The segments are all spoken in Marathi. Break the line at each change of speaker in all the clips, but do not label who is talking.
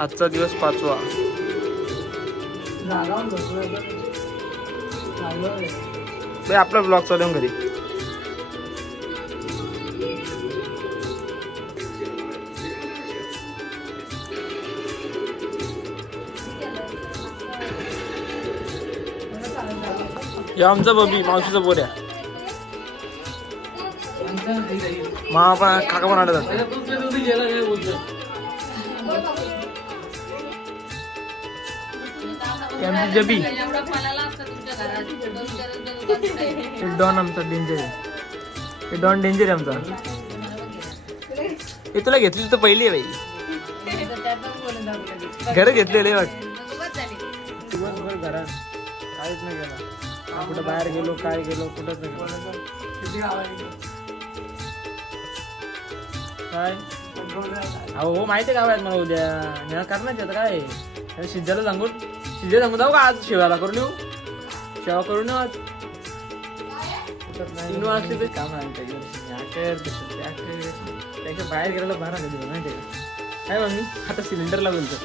आजचा दिवस पाचवा. बाई आपला ब्लॉग चालू आहे घरी? या आमचा बबी मावशीचा बोऱ्या मा पण काका पण आले जातात. आमची जबी. हे डॉन आमचा डेंजर आहे. हे डॉन डेंजर आहे आमचा. हे तुला घेतली तर पहिली आहे बाई. घर घेतलेले बघ. दिवसभर घरात काहीच नाही केलं. कुठं बाहेर गेलो काय गेलो कुठंच नाही गेलो. काय? अहो हो माहिती आहे का मला उद्या? करणार काय? सिद्धाला सांगून. सिद्धा सांगून जाऊ का आज? शेवाला करू येऊ शेवा करू ना आज. तीन वाजले तर काम आहे त्याच्यावर या त्याच्या बाहेर गेलेला बारा कधी माहिती आहे काय मग मी आता सिलेंडरला बोलतो.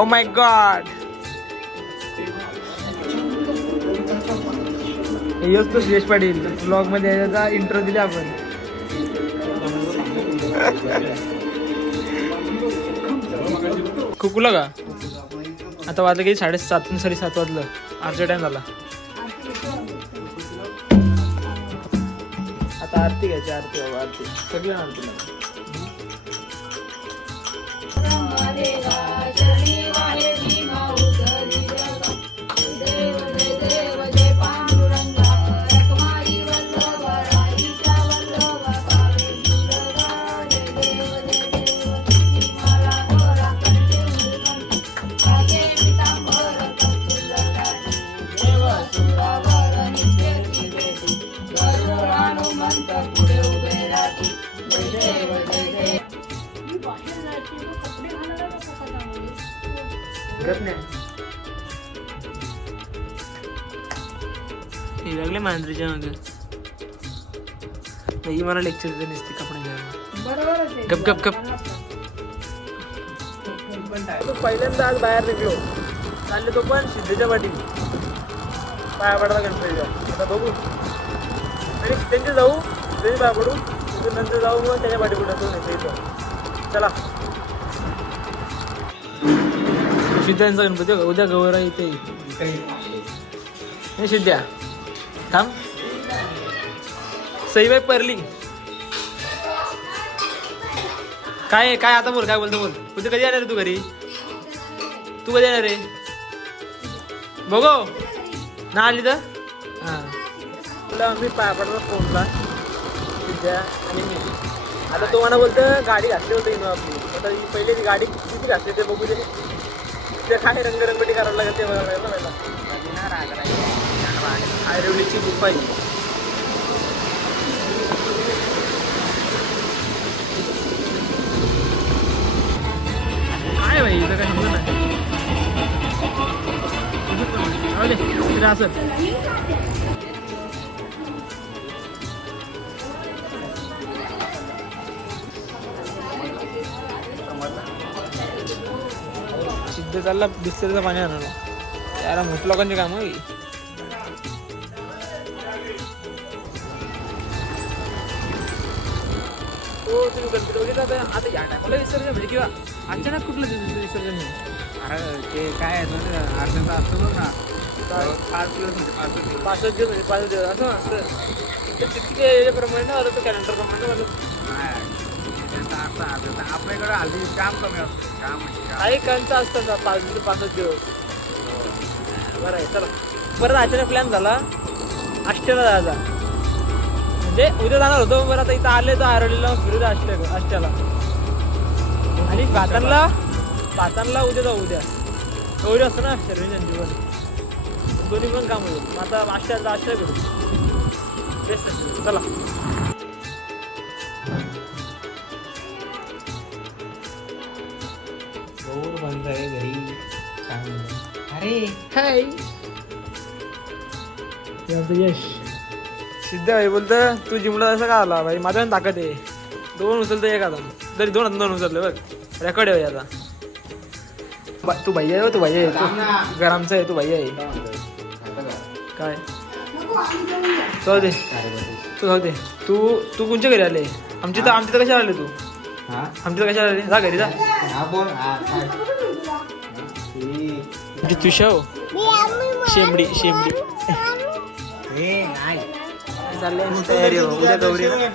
ओ माय गॉड येस तो सुरेश पाटील. ब्लॉगमध्ये याचा इंट्रो दिला आपण. कुकुला का? आता वाजलं की साडेसात साडे सात वाजलं. आरचा टाइम झाला. आता आरती घ्यायची आरती बाबा आरती. सगळी आरती नाही लागले मांजरीच्या मागे ही मला लेक्चर नसते कपडे घ्यायला गप गप गप पहिल्यांदा आज बाहेर निघलो. चालले तो पण सिद्धीच्या पाठी पाया पडला गणपतीच्या आता बघू. आणि त्यांचे जाऊ त्यांचे पाया पडू. नंतर जाऊ मग त्याच्या पाठी नाही इथं चला. सिद्धांचा गणपती बघा, उद्या गौरा इथे. हे सिद्ध्या थांब. सईबाई परली. काय आहे? काय आता बोल काय बोलतो बोल. उद्या कधी येणार रे तू घरी? तू कधी येणार रे बघो. ना आली तर? हां. तुला मी पाया फोनला सिद्ध्या आणि मी. आता तो मला बोलतं गाडी घातली होती इनो आपली. आता ही पहिले ती गाडी किती घातली ते बघू दे ते काय रंगरंगोटी करावं लागेल ते बघायला लागेल ना पहिला आयरवलीची काय भाई इथं काय समजलं नाही. असं. सिद्ध चालला बिस्तरचं पाणी आणायला. त्याला मोठ्या लोकांचे काम होई हो तुम्ही गणपती वगैरे आता आता या टायमाला विसर्जन म्हणजे किंवा अचानक कुठलं विसर्जन
अरे ते काय अर्ध्याचा असतो बघ ना. पाच दिवस म्हणजे पाच दिवस.
पाचच दिवस म्हणजे पाच दिवस. असं असतं ते तितके याच्याप्रमाणे ना आलं तर कॅलेंडर प्रमाणे आलं.
त्याचा आपल्याकडे हल्ली काम कमी असतं काम म्हणजे
काही कंच असतं ना पाच दिवस पाच दिवस बरं आहे चला परत अचानक प्लॅन झाला आष्ट्याला जायचा म्हणजे उद्या जाणार होतो बरं आता इथं आले तर आरवलीला फिरू आष्ट्या आष्ट्याला आणि भातांना भातांना उद्या जाऊ उद्या एवढी असतो ना शर्विन जीवन दोन्ही पण काम होईल आता आष्ट्याला आष्ट्या करू बेस्ट चला हाय यश सिद्ध भाई बोलतं तू जिमला असं का आला भाई? माझ्या पण ताकद आहे. दोन उचलतं एक आता. तरी दोन दोन उचलले बघ. रेकॉर्ड आहे आता. बा- तू भैया आहे हो, तू भैया आहे. तू गरमचा आहे तू भैया आहे. काय? जाऊ दे. तू जाऊ दे. तू तू कोणच्या घरी आले? आमची तर आमची तर कशाला आले तू? आमची तर कशाला आले? जा घरी जा.
हा बोल हा काय
आमची तुषा हो शेंबडी शेंबडी
हे नाही
चालले तयारी हो उद्या गौरी ना.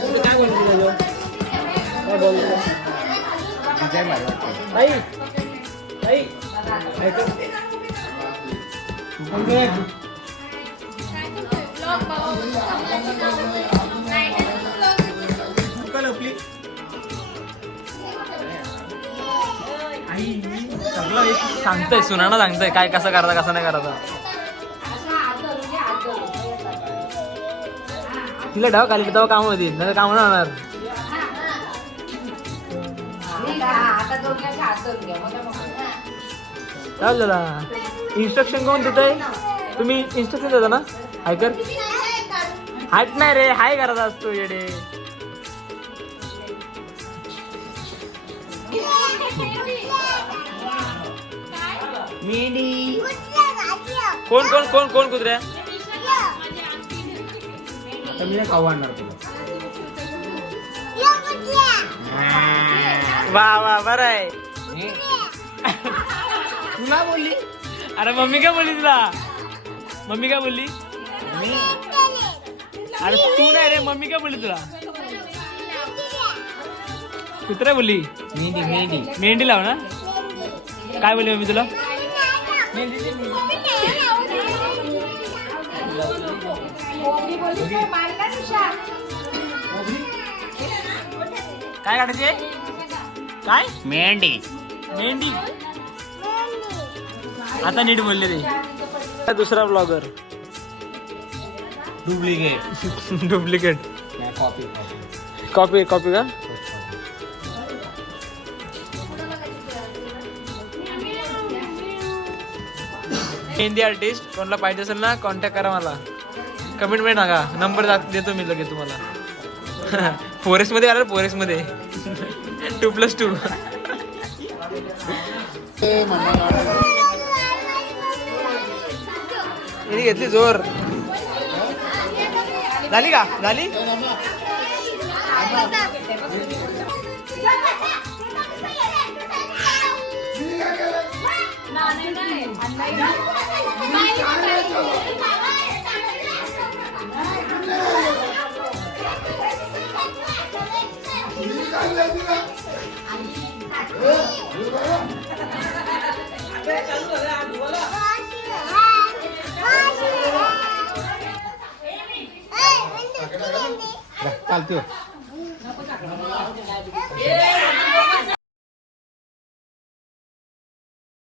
तू काय ऐक. सांगतोय सुनाना सांगतोय काय कसं करता कसं नाही करता. तिला डाव खाली तेव्हा काम होतील नाही काम नाही होणार. काय इन्स्ट्रक्शन कोण देत आहे तुम्ही इन्स्ट्रक्शन देता ना? हायकर हाट नाही रे हाय करायचा असतो येडे. कोण कोण कोण कोण कुत्र्या
तर मी खाऊ आणणार तुला.
वा वा बरं आहे.
तुला बोलली?
अरे मम्मी काय बोलली तुला? मम्मी काय बोलली? अरे तू नाही रे मम्मी काय बोलली तुला? कुत्रा बोलली.
मेहंदी मेहंदी.
मेहंदी लाव ना. काय बोलली मम्मी तुला? काय काढायचे? काय?
मेहंदी.
मेहंदी. आता नीट बोलले रे दुसरा blogger
duplicate
duplicate
copy
copy copy का? मेहंदी आर्टिस्ट कोणाला पाहिजे असेल ना कॉन्टॅक्ट करा मला. कमेंटमेंट सांगा नंबर देतो मी लगेच तुम्हाला. फॉरेस्टमध्ये आला फॉरेस्टमध्ये. टू प्लस टू घेतली जोर. झाली का? झाली?
我是奶